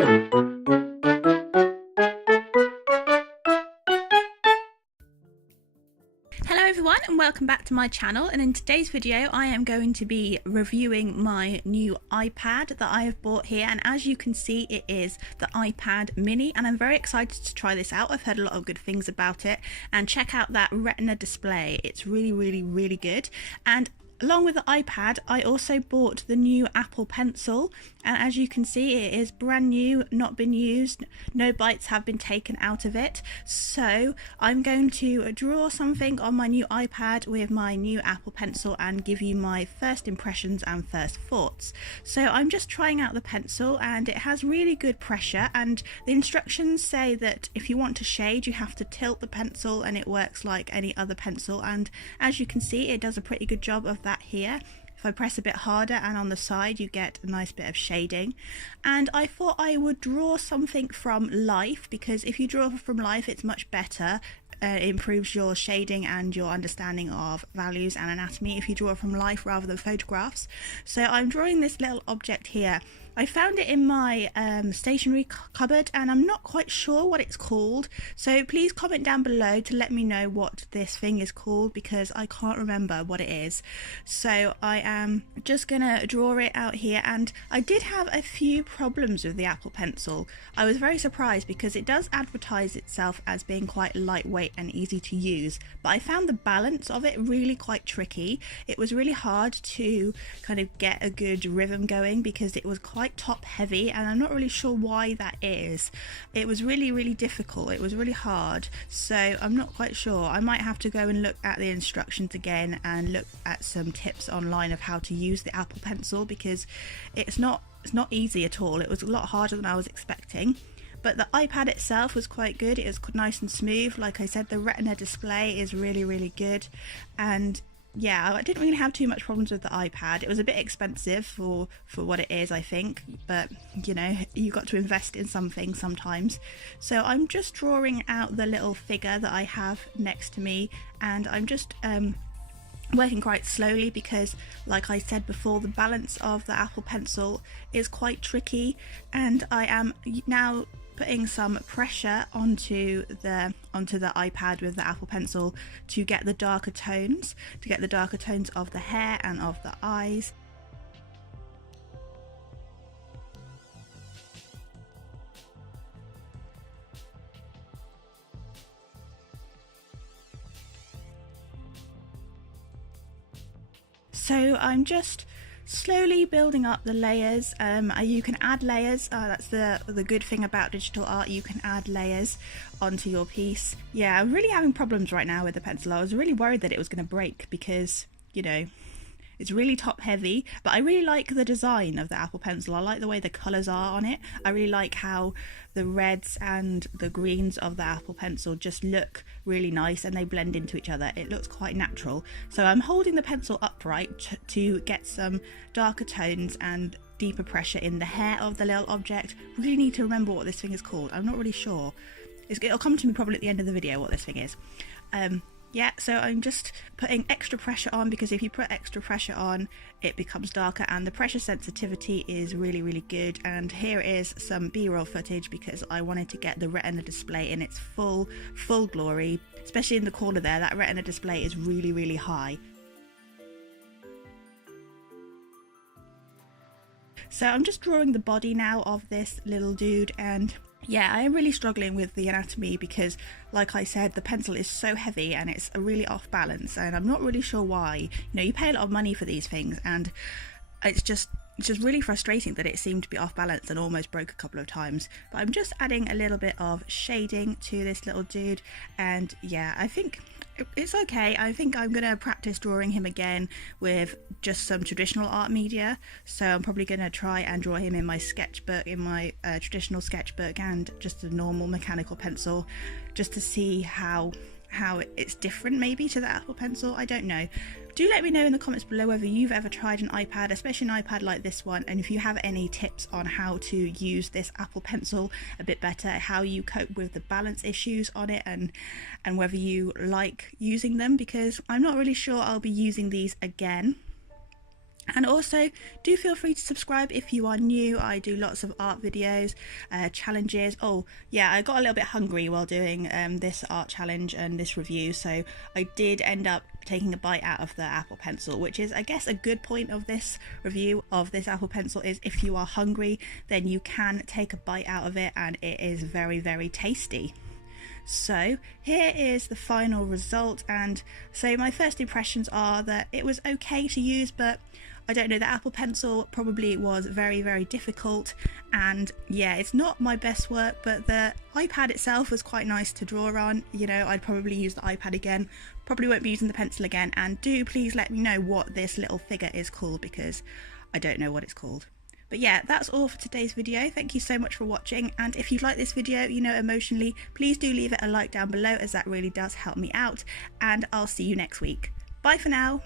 Hello everyone and welcome back to my channel, and in today's video I am going to be reviewing my new iPad that I have bought here, and as you can see it is the iPad mini and I'm very excited to try this out. I've heard a lot of good things about it, and check out that Retina display. It's really good. And along with the iPad, I also bought the new Apple Pencil, and as you can see it is brand new, not been used, no bites have been taken out of it. So I'm going to draw something on my new iPad with my new Apple Pencil and give you my first impressions and first thoughts. So I'm just trying out the pencil and it has really good pressure, and the instructions say that if you want to shade you have to tilt the pencil and it works like any other pencil, and as you can see it does a pretty good job of that here. If I press a bit harder and on the side you get a nice bit of shading. And I thought I would draw something from life, because if you draw from life it's much better. It improves your shading and your understanding of values and anatomy if you draw from life rather than photographs. So I'm drawing this little object here. I found it in my stationery cupboard and I'm not quite sure what it's called, so please comment down below to let me know what this thing is called, because I can't remember what it is. So I am just gonna draw it out here, and I did have a few problems with the Apple Pencil. I was very surprised because it does advertise itself as being quite lightweight and easy to use, but I found the balance of it really quite tricky. It was really hard to kind of get a good rhythm going because it was quite top heavy, and I'm not really sure why that is. It was really difficult. It was really hard, so I'm not quite sure. I might have to go and look at the instructions again and look at some tips online of how to use the Apple Pencil, because it's not easy at all. It was a lot harder than I was expecting. But the iPad itself was quite good. It was nice and smooth. Like I said, the Retina display is really good, and yeah, I didn't really have too much problems with the iPad. It was a bit expensive for what it is, I think, but you know, you got to invest in something sometimes. So I'm just drawing out the little figure that I have next to me, and I'm just working quite slowly because, like I said before, the balance of the Apple Pencil is quite tricky, and I am now putting some pressure onto the iPad with the Apple Pencil to get the darker tones, of the hair and of the eyes. So I'm just slowly building up the layers. You can add layers. That's the good thing about digital art. You can add layers onto your piece. Yeah, I'm really having problems right now with the pencil. I was really worried that it was going to break because, you know, it's really top heavy, but I really like the design of the Apple Pencil. I like the way the colours are on it. I really like how the reds and the greens of the Apple Pencil just look really nice and they blend into each other. It looks quite natural. So I'm holding the pencil upright to get some darker tones and deeper pressure in the hair of the little object. Really need to remember what this thing is called. I'm not really sure. It'll come to me probably at the end of the video what this thing is. Yeah, so I'm just putting extra pressure on, because if you put extra pressure on it becomes darker, and the pressure sensitivity is really good. And here is some B-roll footage because I wanted to get the Retina display in its full glory, especially in the corner there. That Retina display is really high. So I'm just drawing the body now of this little dude, and yeah, I am really struggling with the anatomy because, like I said, the pencil is so heavy and it's really off balance, and I'm not really sure why. You know, you pay a lot of money for these things, and it's just really frustrating that it seemed to be off balance and almost broke a couple of times. But I'm just adding a little bit of shading to this little dude, and yeah, I think it's okay. I think I'm going to practice drawing him again with just some traditional art media. So I'm probably going to try and draw him in my sketchbook, in my traditional sketchbook, and just a normal mechanical pencil, just to see how it's different maybe to the Apple Pencil. I don't know. Do let me know in the comments below whether you've ever tried an iPad, especially an iPad like this one, and if you have any tips on how to use this Apple Pencil a bit better, how you cope with the balance issues on it, and whether you like using them, because I'm not really sure I'll be using these again. And also, do feel free to subscribe if you are new. I do lots of art videos, challenges. Oh yeah, I got a little bit hungry while doing this art challenge and this review, so I did end up taking a bite out of the Apple Pencil, which is, I guess, a good point of this review of this Apple Pencil is if you are hungry, then you can take a bite out of it, and it is very, very tasty. So here is the final result, and so my first impressions are that it was okay to use, but I don't know, the Apple Pencil probably was very, very difficult, and yeah, it's not my best work, but the iPad itself was quite nice to draw on. You know, I'd probably use the iPad again, probably won't be using the pencil again, and do please let me know what this little figure is called, because I don't know what it's called. But yeah, that's all for today's video. Thank you so much for watching, and if you like this video, you know, emotionally, please do leave it a like down below, as that really does help me out, and I'll see you next week. Bye for now.